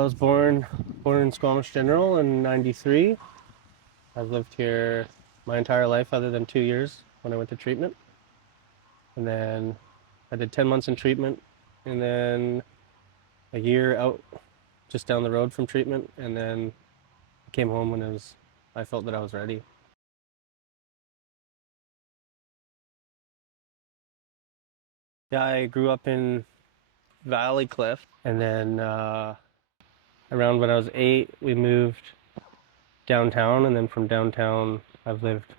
I was born in Squamish General in '93. I've lived here my entire life other than 2 years when I went to treatment. And then I did 10 months in treatment and then a year out just down the road from treatment. And then I came home when I felt that I was ready. Yeah, I grew up in Valley Cliff. And then around when I was 8, we moved downtown. And then from downtown, I've lived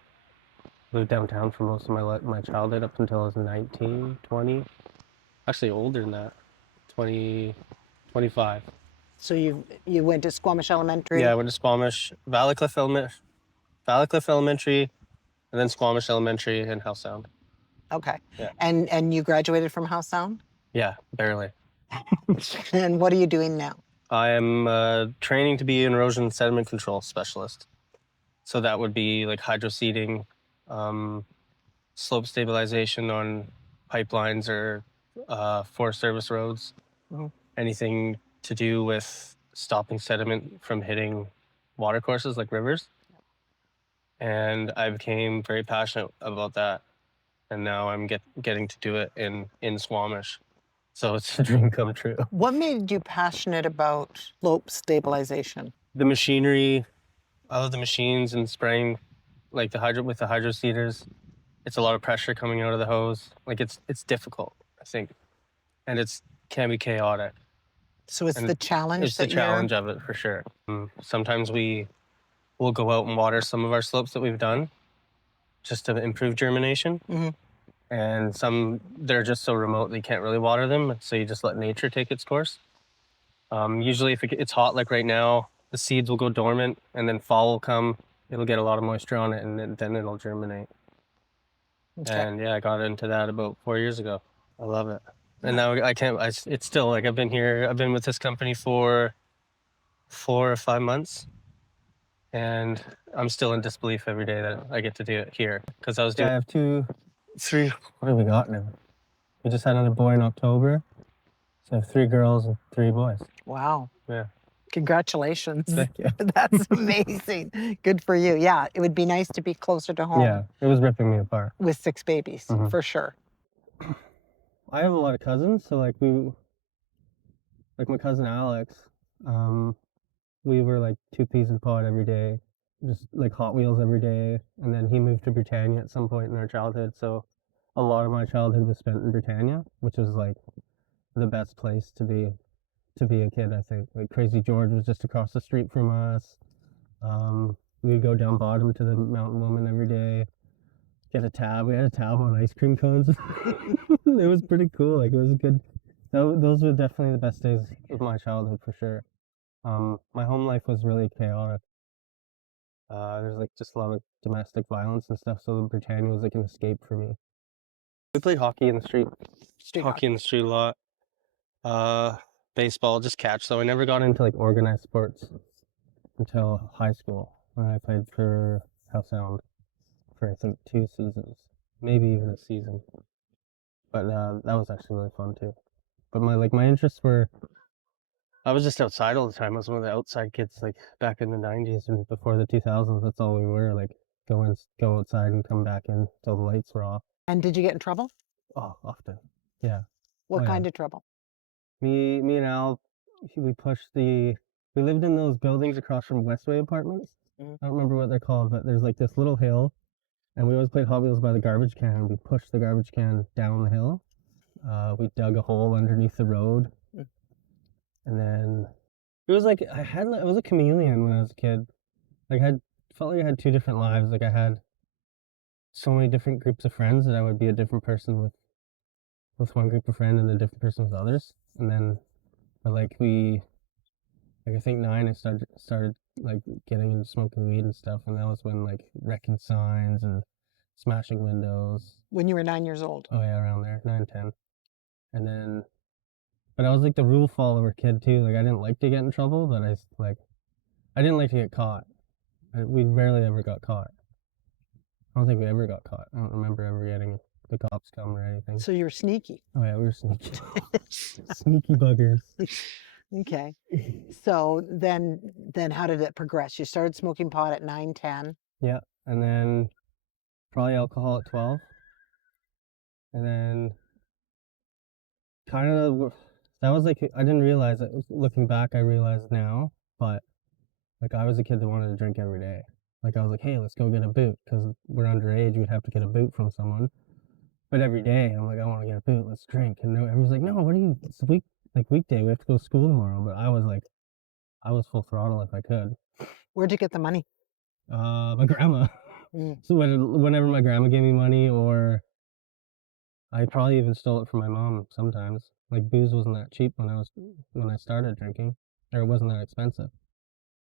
downtown for most of my childhood up until I was 19, 20. Actually older than that, 20, 25. So you went to Squamish Elementary? Yeah, I went to Squamish, Valley Cliff Elementary, and then Squamish Elementary in Howe Sound. Okay. Yeah. And you graduated from Howe Sound? Yeah, barely. And what are you doing now? I am training to be an erosion and sediment control specialist. So that would be like hydroseeding, slope stabilization on pipelines or Forest Service roads, anything to do with stopping sediment from hitting watercourses like rivers. And I became very passionate about that. And now I'm getting to do it in Squamish. So it's a dream come true. What made you passionate about slope stabilization? The machinery, I love the machines and spraying like with the hydro seeders. It's a lot of pressure coming out of the hose. Like it's difficult, I think. And can be chaotic. So it's the challenge. It's the challenge of it for sure. Sometimes we'll go out and water some of our slopes that we've done just to improve germination. Mm-hmm. And some, they're just so remote that you can't really water them. So you just let nature take its course. Usually if it's hot like right now, the seeds will go dormant and then fall will come. It'll get a lot of moisture on it and then it'll germinate. Okay. And yeah, I got into that about 4 years ago. I love it. And now it's still like I've been with this company for 4 or 5 months. And I'm still in disbelief every day that I get to do it here. Because I have 2, 3, what have we got now? We just had another boy in October. So I have 3 girls and 3 boys. Wow. Yeah. Congratulations. Thank you. That's amazing. Good for you. Yeah, it would be nice to be closer to home. Yeah, it was ripping me apart. With 6 babies, for sure. I have a lot of cousins, so like my cousin Alex, we were like 2 peas in a pod every day, just like Hot Wheels every day. And then he moved to Britannia at some point in our childhood. So a lot of my childhood was spent in Britannia, which is like the best place to be a kid, I think. Like Crazy George was just across the street from us. We'd go down bottom to the Mountain Woman every day, get a tab. We had a tab on ice cream cones. It was pretty cool. Like it was good. Those were definitely the best days of my childhood for sure. My home life was really chaotic. There's like just a lot of domestic violence and stuff, so Britannia was like an escape for me. We played hockey in the street. Hockey in the street a lot. Baseball, just catch. So I never got into like organized sports until high school when I played for Howe Sound for I think 2 seasons, maybe even a season. But that was actually really fun too. But my interests were, I was just outside all the time. I was one of the outside kids, like back in the 90s and before the 2000s. That's all we were, like go outside and come back in till the lights were off. And did you get in trouble? Oh, often. Yeah. What kind of trouble? Me and Al, we lived in those buildings across from Westway Apartments. I don't remember what they're called, but there's like this little hill, and we always played Hot Wheels by the garbage can, and we pushed the garbage can down the hill. We dug a hole underneath the road, and then it was like I was a chameleon when I was a kid. Like felt like I had 2 different lives. Like I had so many different groups of friends that I would be a different person with one group of friends and a different person with others. And then, but like I think 9, I started like getting into smoking weed and stuff, and that was when like wrecking signs and smashing windows. When you were 9 years old? Oh yeah, around there, 9, 10. And then, but I was like the rule follower kid too. Like I didn't like to get in trouble, but I didn't like to get caught. We rarely ever got caught. I don't think we ever got caught. I don't remember ever getting the cops come or anything. So you were sneaky. Oh yeah, we were sneaky. Sneaky buggers. Okay. So then how did it progress? You started smoking pot at 9, 10. Yeah, and then probably alcohol at 12, and then kind of that was like I didn't realize it. Looking back, I realize now, but like I was a kid that wanted to drink every day. Like I was like, hey, let's go get a boot because we're underage. We'd have to get a boot from someone. But every day, I'm like, I want to get a boot. Let's drink. And everyone's like, no, what are you? It's a weekday. We have to go to school tomorrow. But I was like, I was full throttle if I could. Where'd you get the money? My grandma. Mm. So whenever my grandma gave me money, or I probably even stole it from my mom sometimes. Like booze wasn't that cheap when I started drinking, or it wasn't that expensive.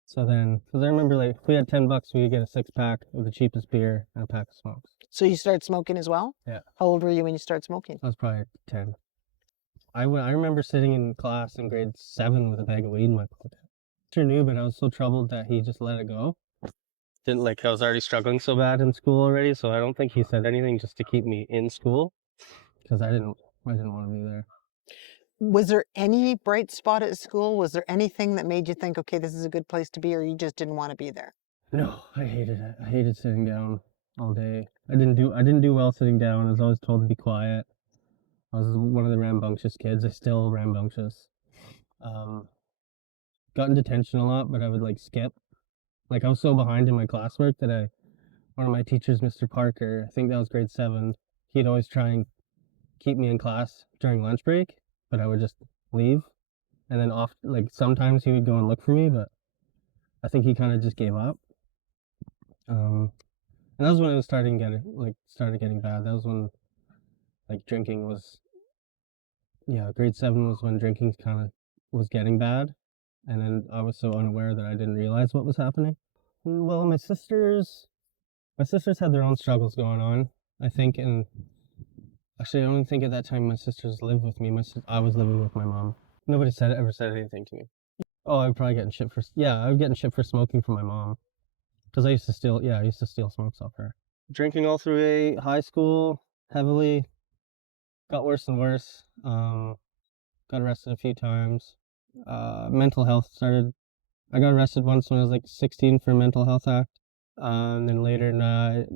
So then, because I remember like if we had $10, we could get a 6-pack of the cheapest beer and a pack of smokes. So you started smoking as well? Yeah. How old were you when you started smoking? I was probably 10. I remember sitting in class in grade 7 with a bag of weed in my pocket. Sure knew, but I was so troubled that he just let it go. Didn't like I was already struggling so bad in school already, so I don't think he said anything just to keep me in school because I didn't want to be there. Was there any bright spot at school? Was there anything that made you think, okay, this is a good place to be, or you just didn't want to be there? No, I hated it. I hated sitting down all day. I didn't do well sitting down. I was always told to be quiet. I was one of the rambunctious kids. I still rambunctious. Got in detention a lot, but I would like skip. Like I was so behind in my classwork that one of my teachers, Mr. Parker, I think that was grade 7, he'd always try and keep me in class during lunch break, but I would just leave. And then like sometimes he would go and look for me, but I think he kind of just gave up. And that was when it was started getting bad. That was when like drinking was, yeah, grade 7 was when drinking kind of was getting bad. And then I was so unaware that I didn't realize what was happening. Well, my sisters had their own struggles going on, I think, and actually I don't think at that time my sisters lived with me. I was living with my mom. Nobody ever said anything to me. Oh, I would probably get in shit for I was getting shit for smoking from my mom because I used to steal smokes off her. Drinking all through high school heavily, got worse and worse. Got arrested a few times. Mental health started. I got arrested once when I was like 16 for a mental health act. And then later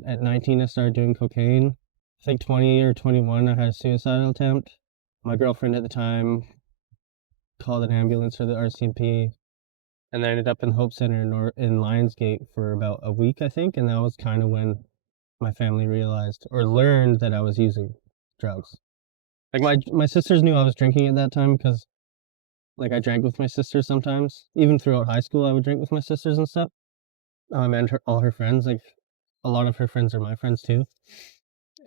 at 19, I started doing cocaine. I think 20 or 21, I had a suicidal attempt. My girlfriend at the time called an ambulance for the RCMP. And then I ended up in Hope Center in Lionsgate for about a week, I think. And that was kind of when my family realized or learned that I was using drugs. Like my sisters knew I was drinking at that time because like I drank with my sisters sometimes. Even throughout high school, I would drink with my sisters and stuff. And all her friends, like a lot of her friends are my friends too.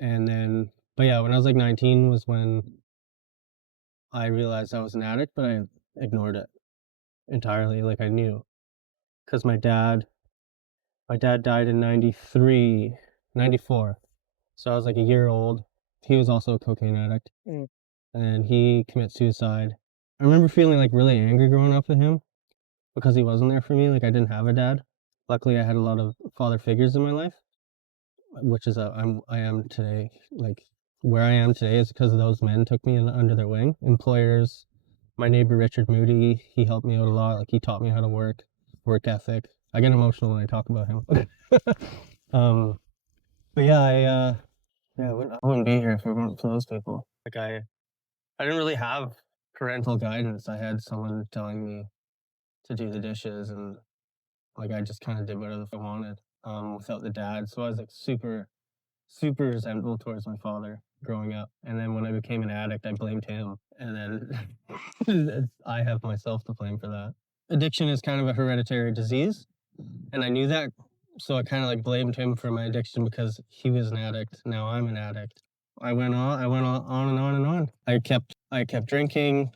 And then, but yeah, when I was like 19 was when I realized I was an addict, but I ignored it entirely. Like I knew, because my dad died in 93, 94. So I was like a year old. He was also a cocaine addict. Mm. And he committed suicide. I remember feeling like really angry growing up with him because he wasn't there for me. Like I didn't have a dad. Luckily, I had a lot of father figures in my life, which is I am today. Like where I am today is because those men took me under their wing. Employers, my neighbor Richard Moody, he helped me out a lot. Like he taught me how to work ethic. I get emotional when I talk about him. But yeah, I wouldn't be here if it weren't for those people. Like I didn't really have parental guidance. I had someone telling me to do the dishes, and like I just kind of did whatever I wanted without the dad. So I was like super resentful towards my father growing up. And then when I became an addict, I blamed him, and then I have myself to blame for that. Addiction is kind of a hereditary disease, and I knew that, so I kind of like blamed him for my addiction because he was an addict. Now I'm an addict. I went on and on and on. I kept drinking,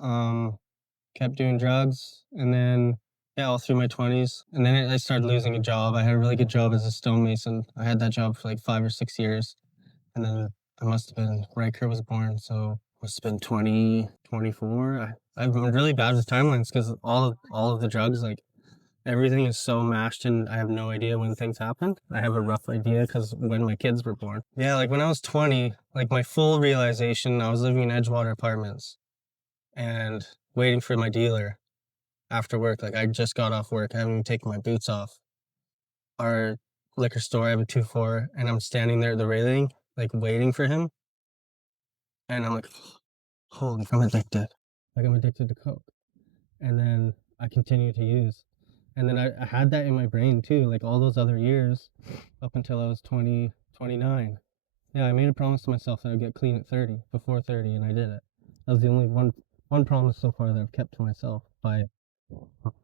kept doing drugs, and then yeah, all through my 20s. And then I started losing a job. I had a really good job as a stonemason. I had that job for like 5 or 6 years, and then I must have been Riker was born, so must have been 20, 24. I'm really bad with timelines because all of the drugs, like everything is so mashed and I have no idea when things happen. I have a rough idea because when my kids were born. Yeah, like when I was 20, like my full realization, I was living in Edgewater Apartments. And waiting for my dealer after work. Like, I just got off work. I haven't even taken my boots off. Our liquor store, I have a 2-4, and I'm standing there at the railing, like, waiting for him. And I'm like, holy, I'm addicted. Like, I'm addicted to coke. And then I continue to use. And then I had that in my brain too, like all those other years up until I was 20, 29. Yeah, I made a promise to myself that I'd get clean at 30, before 30, and I did it. That was the only one promise so far that I've kept to myself by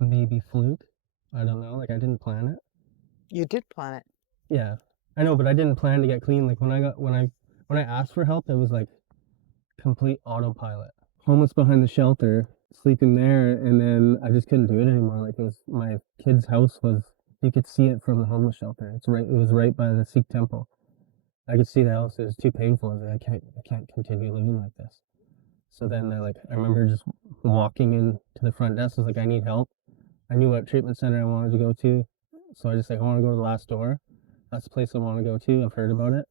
maybe fluke. I don't know, like I didn't plan it. You did plan it. Yeah, I know, but I didn't plan to get clean. Like when I asked for help, it was like complete autopilot. Homeless behind the shelter, sleeping there, and then I just couldn't do it anymore. Like it was my kid's house was, you could see it from the homeless shelter. It was right by the Sikh temple. I could see the house. It was too painful. I was like, I can't continue living like this. So then I remember just walking into the front desk. I was like, I need help. I knew what treatment center I wanted to go to. So I just like, I want to go to the last door. That's the place I want to go to. I've heard about it.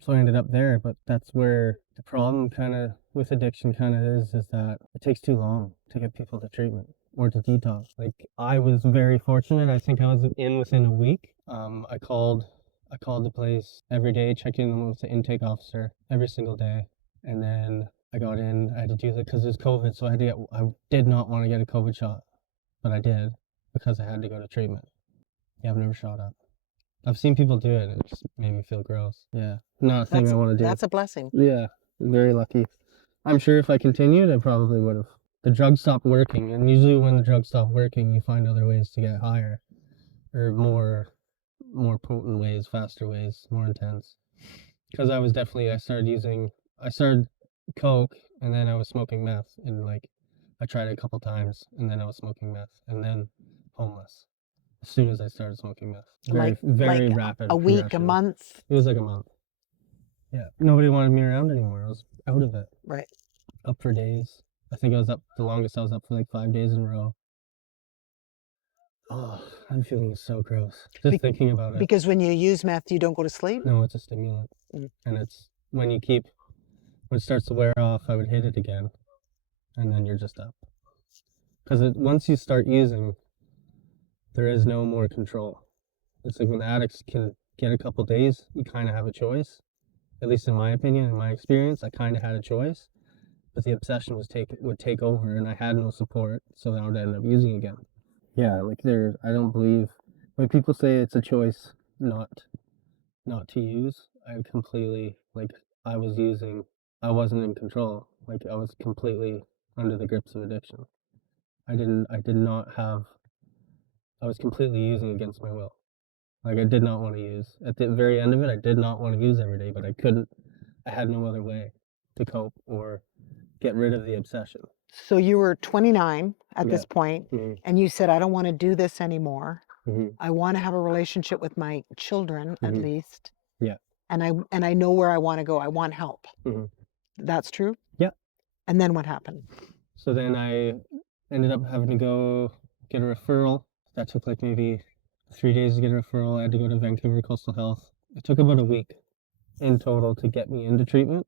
So I ended up there, but that's where the problem kind of with addiction kind of is that it takes too long to get people to treatment or to detox. Like I was very fortunate. I think I was in within a week. I called the place every day, checked in with the intake officer every single day, and then I got in. I had to do that because it was COVID, so I did not want to get a COVID shot, but I did because I had to go to treatment. Yeah, I've never shot up. I've seen people do it, and it just made me feel gross. Yeah, not a thing I want to do. That's a blessing. Yeah, very lucky. I'm sure if I continued, I probably would have. The drug stopped working, and usually when the drugs stop working, you find other ways to get higher, or more potent ways, faster ways, more intense. Because I started coke, and then I was smoking meth, and like, I tried it a couple times, and then I was smoking meth, and then homeless. As soon as I started smoking meth, very rapid. A week, a progression. month. It was like a month. Yeah, nobody wanted me around anymore. I was out of it. Right. Up for days. I think I was up the longest. I was up for like 5 days in a row. Oh, I'm feeling so gross just thinking about it. Because when you use meth, you don't go to sleep? No, it's a stimulant. And it's when it starts to wear off, I would hit it again, and then you're just up. Because once you start using, there is no more control. It's like when addicts can get a couple days, you kind of have a choice. At least in my opinion, in my experience, I kind of had a choice. But the obsession would take over, and I had no support, so then I would end up using again. Yeah, like I don't believe when people say it's a choice not to use. I completely I was using. I wasn't in control. Like I was completely under the grips of addiction. I did not have. I was completely using against my will. Like I did not want to use. At the very end of it, I did not want to use every day, but I couldn't. I had no other way to cope or get rid of the obsession. So you were 29 at this point, Mhm. and you said, I don't want to do this anymore. Mhm. I want to have a relationship with my children at Mhm. least. Yeah. And I know where I want to go. I want help. Mhm. That's true? Yeah. And then what happened? So then I ended up having to go get a referral. That took like maybe 3 days to get a referral. I had to go to Vancouver Coastal Health. It took about a week in total to get me into treatment.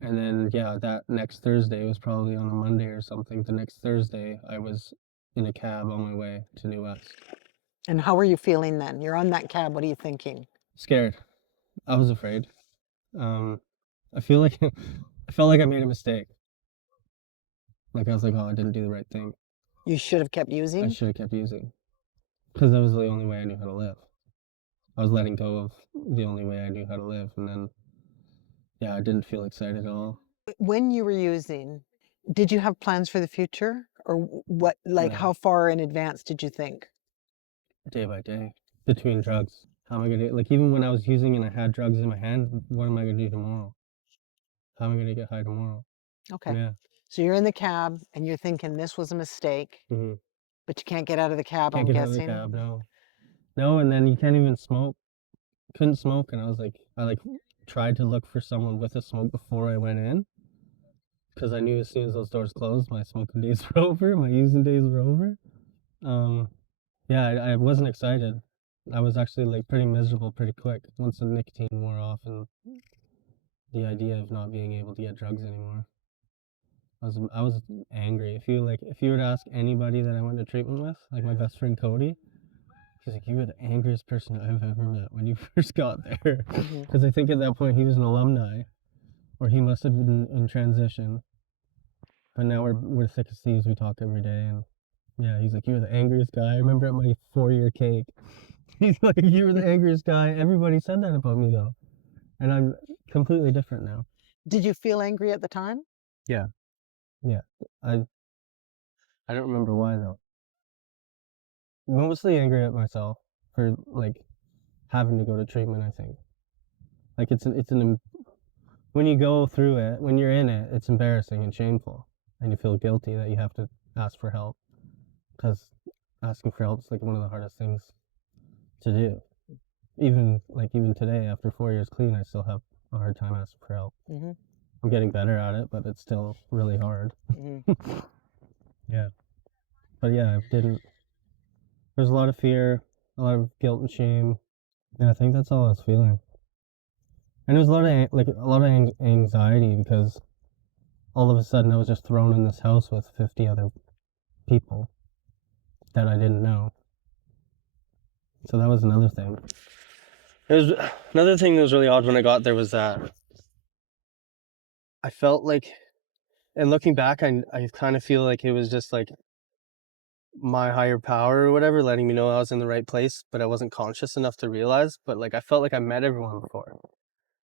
And then, yeah, that next Thursday, it was probably on a Monday or something. The next Thursday, I was in a cab on my way to New West. And how are you feeling then? You're on that cab. What are you thinking? Scared. I was afraid. I feel like I felt like I made a mistake. Like I was like, oh, I didn't do the right thing. You should have kept I using? should have kept using. Because that was the only way I knew how to live. I was letting go of the only way I knew how to live. And then, yeah, I didn't feel excited at all. When you were using, did you have plans for the future? Or what, like No. how far in advance did you think? Day by day. Between drugs. How am I going to, like, even when I was using and I had drugs in my hand, what am I going to do tomorrow? How am I going to get high tomorrow? Okay. Yeah. So you're in the cab and you're thinking this was a mistake, Mm-hmm. but you can't get out of the cab, Can't I'm get out of the guessing. cab, no. No, and then you can't even smoke. Couldn't smoke, and I was like, I tried to look for someone with a smoke before I went in. Because I knew as soon as those doors closed, my smoking days were over, my using days were over. Yeah, I wasn't excited. I was actually like pretty miserable pretty quick once the nicotine wore off and the idea of not being able to get drugs anymore. I was angry. If you were to ask anybody that I went to treatment with, like my best friend Cody, he's like, you were the angriest person I've ever met when you first got there. Because I think at that point he was an alumni, or he must have been in transition. But now we're thick as thieves. We talk every day, and yeah, he's like, you're the angriest guy. I remember at my 4-year cake, he's like, you were the angriest guy. Everybody said that about me though, and I'm completely different now. Did you feel angry at the time? Yeah, yeah. I don't remember why though. Mostly angry at myself for like having to go to treatment. I think like when you go through it, when you're in it, it's embarrassing and shameful, and you feel guilty that you have to ask for help, because asking for help is like one of the hardest things to do. Even today, after 4 years clean, I still have a hard time asking for help. I'm getting better at it, but it's still really hard. Yeah, but yeah, I didn't. There's a lot of fear, a lot of guilt and shame. Yeah, I think that's all I was feeling. And there was a lot of anxiety, because all of a sudden I was just thrown in this house with 50 other people that I didn't know. So that was another thing. There's another thing that was really odd when I got there was that I felt like, and looking back, I kind of feel like it was just like my higher power or whatever letting me know I was in the right place, but I wasn't conscious enough to realize. But like I felt like I met everyone before.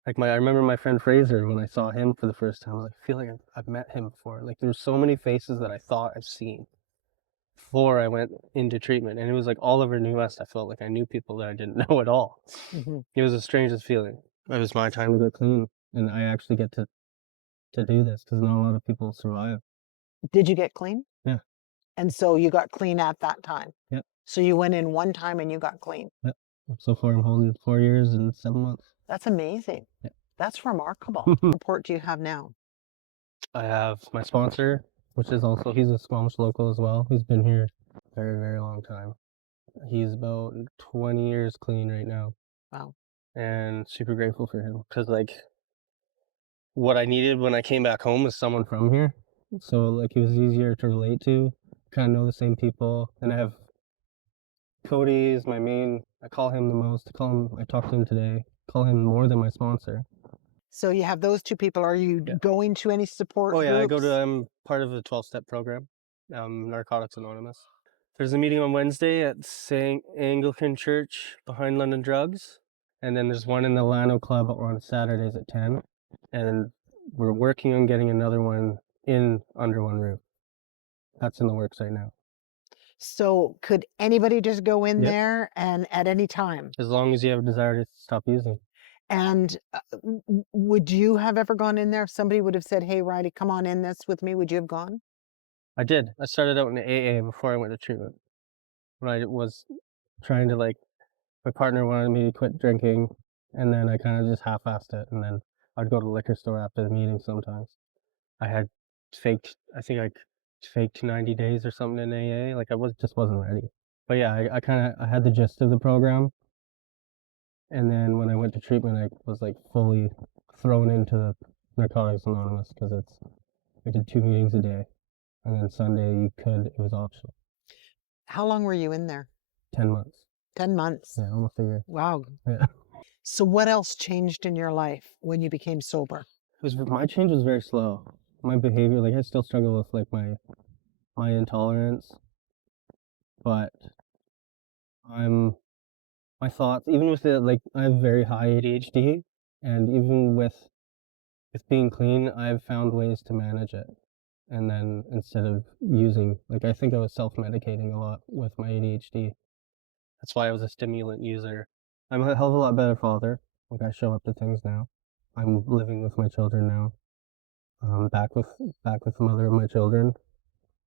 Like I remember my friend Fraser, when I saw him for the first time, I was like, I feel like I've met him before. Like there's so many faces that I thought I've seen before I went into treatment, and it was like all over New West. I felt like I knew people that I didn't know at all. It was the strangest feeling. It was my time to get clean, and I actually get to do this, because not a lot of people survive. Did you get clean? Yeah. And so you got clean at that time? Yep. So you went in one time and you got clean? Yep. So far I'm holding 4 years and 7 months. That's amazing. Yep. That's remarkable. What support do you have now? I have my sponsor, which is also, he's a Squamish local as well. He's been here a very, very long time. He's about 20 years clean right now. Wow. And super grateful for him, because like what I needed when I came back home was someone from here. So like it was easier to relate to, kind of know the same people. And I have Cody is my main, I call him the most. I talked to him today, call him more than my sponsor. So you have those two people. Are you going to any support groups? I go to, I'm part of a 12-step program, Narcotics Anonymous. There's a meeting on Wednesday at St. Anglican Church behind London Drugs. And then there's one in the Lano Club on Saturdays at 10. And we're working on getting another one in under one roof. That's in the works right now. So could anybody just go in there and at any time? As long as you have a desire to stop using. And would you have ever gone in there if somebody would have said, hey, Riley, come on in this with me? Would you have gone? I did. I started out in the AA before I went to treatment. When I was trying to, like, my partner wanted me to quit drinking, and then I kind of just half-assed it, and then I'd go to the liquor store after the meeting sometimes. I had I think I faked 90 days or something in AA. Like I just wasn't ready. But yeah, I had the gist of the program. And then when I went to treatment, I was like fully thrown into the Narcotics Anonymous, because we did 2 meetings a day. And then Sunday it was optional. How long were you in there? 10 months. 10 months? Yeah, almost a year. Wow. Yeah. So what else changed in your life when you became sober? My change was very slow. My behavior, like I still struggle with like my intolerance, but my thoughts, even with it, like I have very high ADHD, and even with being clean, I've found ways to manage it. And then instead of using, like I think I was self-medicating a lot with my ADHD. That's why I was a stimulant user. I'm a hell of a lot better father. Like I show up to things now. I'm living with my children now. Back with the mother of my children.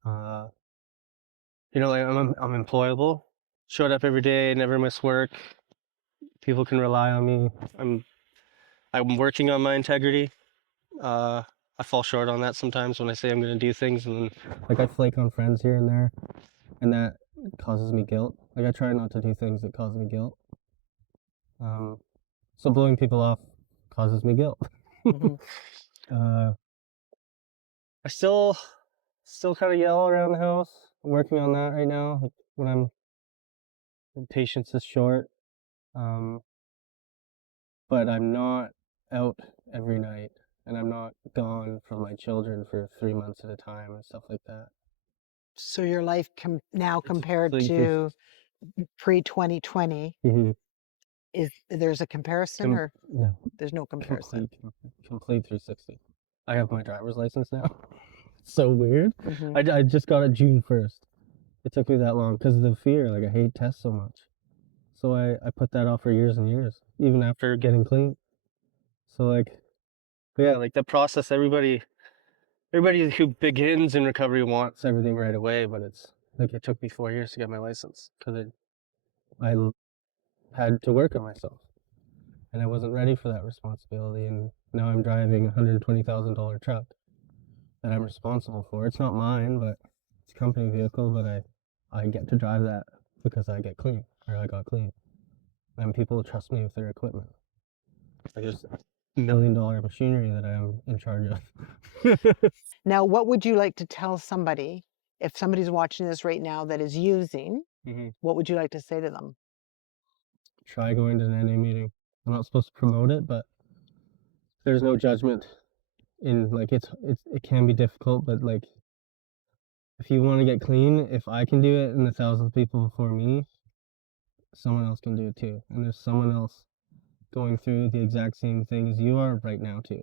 Like I'm employable. Showed up every day, never miss work. People can rely on me. I'm working on my integrity. I fall short on that sometimes when I say I'm going to do things, and like I flake on friends here and there, and that causes me guilt. Like I try not to do things that cause me guilt. So blowing people off causes me guilt. I still kind of yell around the house. I'm working on that right now. Like when patience is short. Um, but I'm not out every night, and I'm not gone from my children for 3 months at a time and stuff like that. So your life now It's compared completely, to pre-2020, mhm, is there's a comparison or no, there's no comparison? complete 360. I have my driver's license now. It's so weird. Hmm. I just got it June 1st. It took me that long because of the fear. Like, I hate tests so much. So I put that off for years and years, even after getting clean. So, like, yeah, like the process, everybody who begins in recovery wants everything right away, but it's like it took me 4 years to get my license because I had to work on myself, and I wasn't ready for that responsibility. And now I'm driving a $120,000 truck that I'm responsible for. It's not mine, but it's a company vehicle, but I get to drive that because I got clean, and people trust me with their equipment. Like, there's $1 million machinery that I'm in charge of. Now, what would you like to tell somebody if somebody's watching this right now that is using? Mm-hmm. What would you like to say to them? Try going to an NA meeting. I'm not supposed to promote it, but there's no judgment in, like, it can be difficult, but like if you want to get clean, if I can do it and the thousands of people before me, someone else can do it too. And there's someone else going through the exact same thing as you are right now too.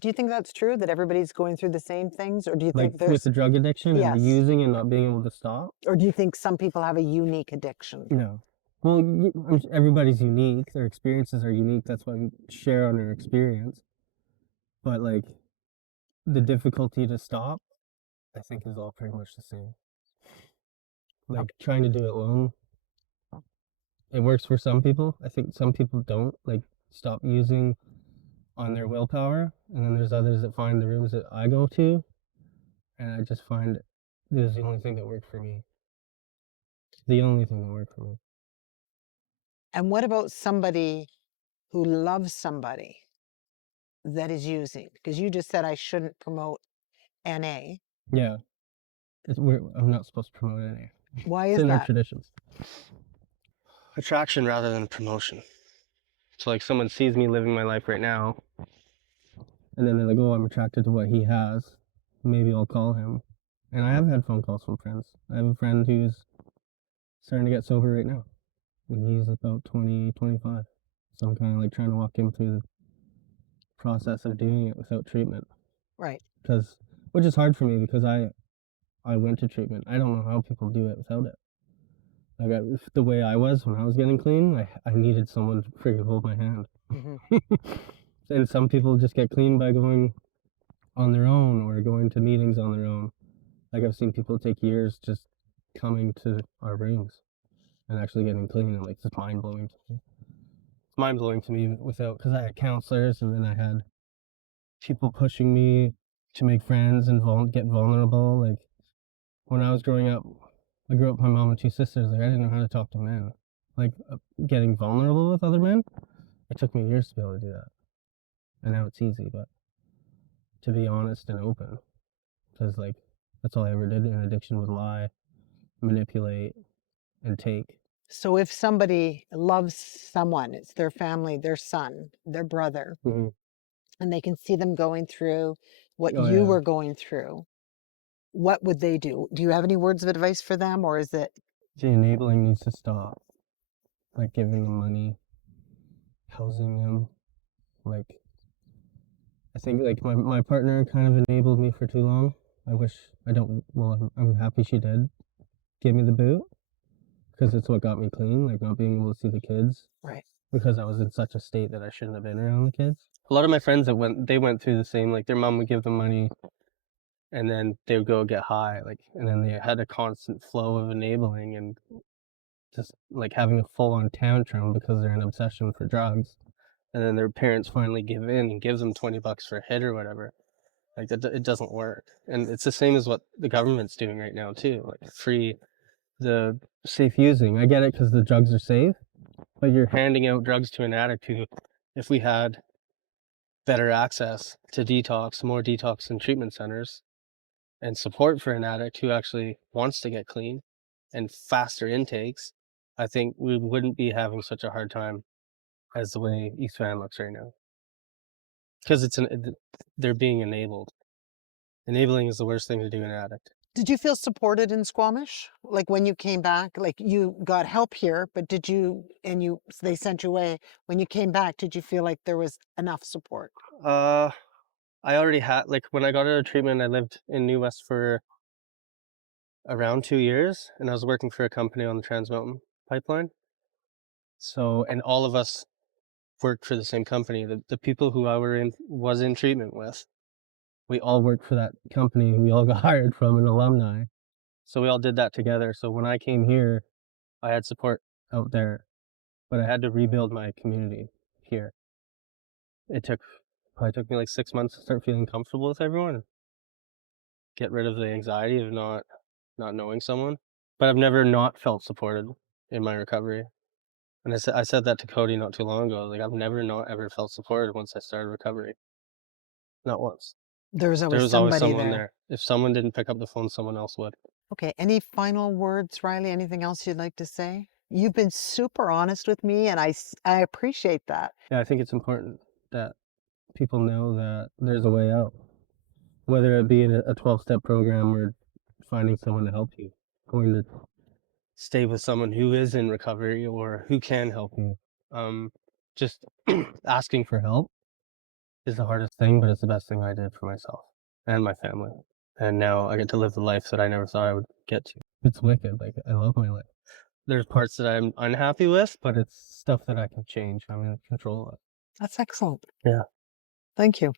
Do you think that's true, that everybody's going through the same things? Or do you Like think with there's, the drug addiction and the yes, using and not being able to stop. or do you think some people have a unique addiction? No. Well, everybody's unique. Their experiences are unique. That's why we share on our experience. But like the difficulty to stop, I think, is all pretty much the same. Like trying to do it alone, it works for some people. I think some people don't like stop using on their willpower, and then there's others that find the rooms that I go to, and I just find this is the only thing that worked for me. The only thing that worked for me. And what about somebody who loves somebody that is using? Because you just said I shouldn't promote NA. Yeah, I'm not supposed to promote any. Why It's is in our that? traditions. Attraction rather than promotion. So like someone sees me living my life right now, and then they're like, "Oh, I'm attracted to what he has. Maybe I'll call him." And I have had phone calls from friends. I have a friend who's starting to get sober right now, and he's about 20, 25. So I'm kind of like trying to walk him through the process of doing it without treatment, Right. because which is hard for me because I went to treatment. I don't know how people do it without it. Like the way I was when I was getting clean, I needed someone to freaking hold my hand. Hmm. And some people just get clean by going on their own or going to meetings on their own. Like I've seen people take years just coming to our rooms and actually getting clean, and like it's mind blowing to me. It's mind blowing to me without, because I had counselors and then I had people pushing me to make friends and get vulnerable. Like when I was growing up, I grew up with my mom and two sisters. Like I didn't know how to talk to men. Like getting vulnerable with other men, it took me years to be able to do that. And now it's easy, but to be honest and open, because like that's all I ever did in addiction was lie, manipulate, and take. So if somebody loves someone, it's their family, their son, their brother, Mm-hmm. and they can see them going through what Oh you yeah. were going through, what would they do? Do you have any words of advice for them, or is it? The enabling needs to stop. Like giving them money, housing them. Like I think like my partner kind of enabled me for too long. I wish I don't. Well, I'm happy she did give me the boot because it's what got me clean. Like not being able to see the kids Right. because I was in such a state that I shouldn't have been around the kids. A lot of my friends that went through the same. Like their mom would give them money, and then they would go get high. Like and then they had a constant flow of enabling and just like having a full on tantrum because they're in obsession for drugs. And then their parents finally give in and gives them $20 for a hit or whatever. Like that, it doesn't work. And it's the same as what the government's doing right now too. Like free the safe using. I get it because the drugs are safe, but you're handing out drugs to an addict who, if we had better access to detox, more detox and treatment centers, and support for an addict who actually wants to get clean and faster intakes, I think we wouldn't be having such a hard time as the way East Van looks right now. Because they're being enabled. Enabling is the worst thing to do in an addict. Did you feel supported in Squamish? Like when you came back, like you got help here, but they sent you away. When you came back, did you feel like there was enough support? Uh, I already had, like, when I got out of treatment, I lived in New West for around 2 years, and I was working for a company on the Trans Mountain pipeline. So, and all of us worked for the same company. The people who was in treatment with, we all worked for that company. We all got hired from an alumni. So we all did that together. So when I came here, I had support out there, but I had to rebuild my community here. It probably took me like 6 months to start feeling comfortable with everyone, get rid of the anxiety of not knowing someone. But I've never not felt supported in my recovery. And I said that to Cody not too long ago. Like, I've never not ever felt supported once I started recovery. Not once. There was There always was always somebody someone there. there. If someone didn't pick up the phone, someone else would. Okay, any final words, Riley? Anything else you'd like to say? You've been super honest with me, and I appreciate that. Yeah, I think it's important that people know that there's a way out, whether it be in a 12-step program or finding someone to help you, going to stay with someone who is in recovery or who can help you. Just asking for help is the hardest thing, but it's the best thing I did for myself and my family. And now I get to live the life that I never thought I would get to. It's wicked. Like, I love my life. There's parts that I'm unhappy with, but it's stuff that I can change. I'm in control of. That's excellent. Yeah. Thank you.